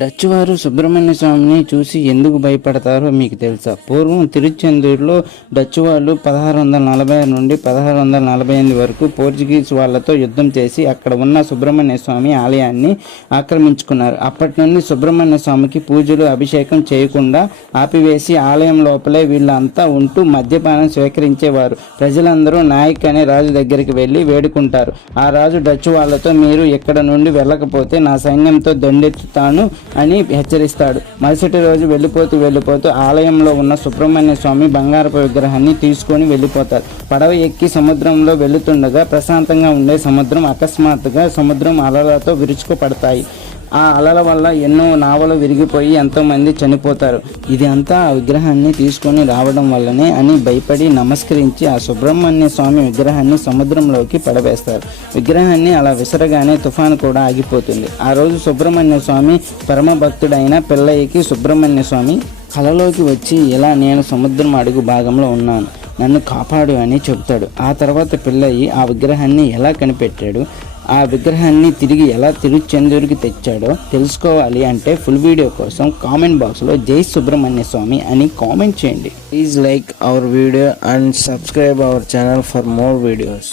Dutch వారు సుబ్రహ్మణ్య స్వామిని చూసి ఎందుకు భయపడతారో మీకు తెలుసా? పూర్వం తిరుచెందూరులో డచ్ వాళ్ళు 1646 నుండి 1648 వరకు పోర్చుగీస్ వాళ్ళతో యుద్ధం చేసి అక్కడ ఉన్న సుబ్రహ్మణ్య స్వామి ఆలయాన్ని ఆక్రమించుకున్నారు. అప్పటి నుండి సుబ్రహ్మణ్య స్వామికి పూజలు అభిషేకం చేయకుండా ఆపివేసి ఆలయం లోపలే వీళ్ళంతా ఉంటూ మద్యపానం స్వీకరించేవారు. ప్రజలందరూ నాయక్ అనే రాజు దగ్గరికి వెళ్ళి వేడుకుంటారు. ఆ రాజు డచ్ వాళ్ళతో మీరు ఇక్కడ నుండి వెళ్ళకపోతే నా సైన్యంతో దండెత్తుతాను అని హెచ్చరిస్తాడు. మరుసటి రోజు వెళ్ళిపోతూ ఆలయంలో ఉన్న సుబ్రహ్మణ్య స్వామి బంగారపు విగ్రహాన్ని తీసుకొని వెళ్ళిపోతారు. పడవ ఎక్కి సముద్రంలో వెళుతుండగా ప్రశాంతంగా ఉండే సముద్రం అకస్మాత్తుగా సముద్రం అలలతో విరుచుకుపడతాయి. ఆ అలల వల్ల ఎన్నో నావలు విరిగిపోయి ఎంతోమంది చనిపోతారు. ఇది అంతా ఆ విగ్రహాన్ని తీసుకొని రావడం వల్లనే అని భయపడి నమస్కరించి ఆ సుబ్రహ్మణ్య స్వామి విగ్రహాన్ని సముద్రంలోకి పడవేస్తారు. విగ్రహాన్ని అలా విసరగానే తుఫాను కూడా ఆగిపోతుంది. ఆ రోజు సుబ్రహ్మణ్య స్వామి పరమభక్తుడైన పిల్లయ్యకి సుబ్రహ్మణ్య స్వామి కలలోకి వచ్చి ఇలా నేను సముద్రం అడుగు భాగంలో ఉన్నాను, నన్ను కాపాడు అని చెబుతాడు. ఆ తర్వాత పిల్లయ్య ఆ విగ్రహాన్ని ఎలా కనిపెట్టాడు, ఆ విగ్రహాన్ని తిరిగి ఎలా తిరుచెందూరుకి తెచ్చాడో తెలుసుకోవాలి అంటే ఫుల్ వీడియో కోసం కామెంట్ బాక్స్లో జై సుబ్రహ్మణ్య స్వామి అని కామెంట్ చేయండి. Please like our video and subscribe our channel for more videos.